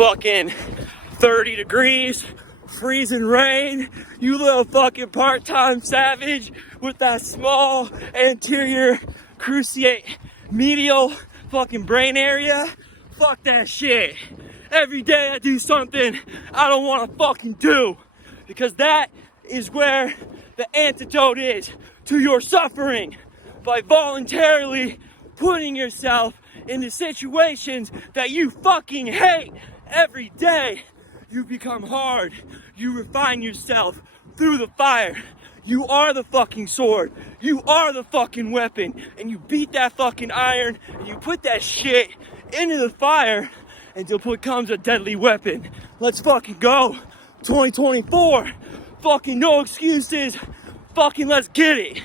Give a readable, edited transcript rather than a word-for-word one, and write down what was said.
fucking 30 degrees, freezing rain, you little fucking part-time savage with that small anterior cruciate medial fucking brain area. Fuck that shit. Every day I do something I don't want to fucking do, because that is where the antidote is to your suffering. By voluntarily putting yourself into situations that you fucking hate every day, you become hard. You refine yourself through the fire. You are the fucking sword. You are the fucking weapon. And you beat that fucking iron and you put that shit into the fire until it becomes a deadly weapon. Let's fucking go. 2024. Fucking no excuses. Fucking let's get it.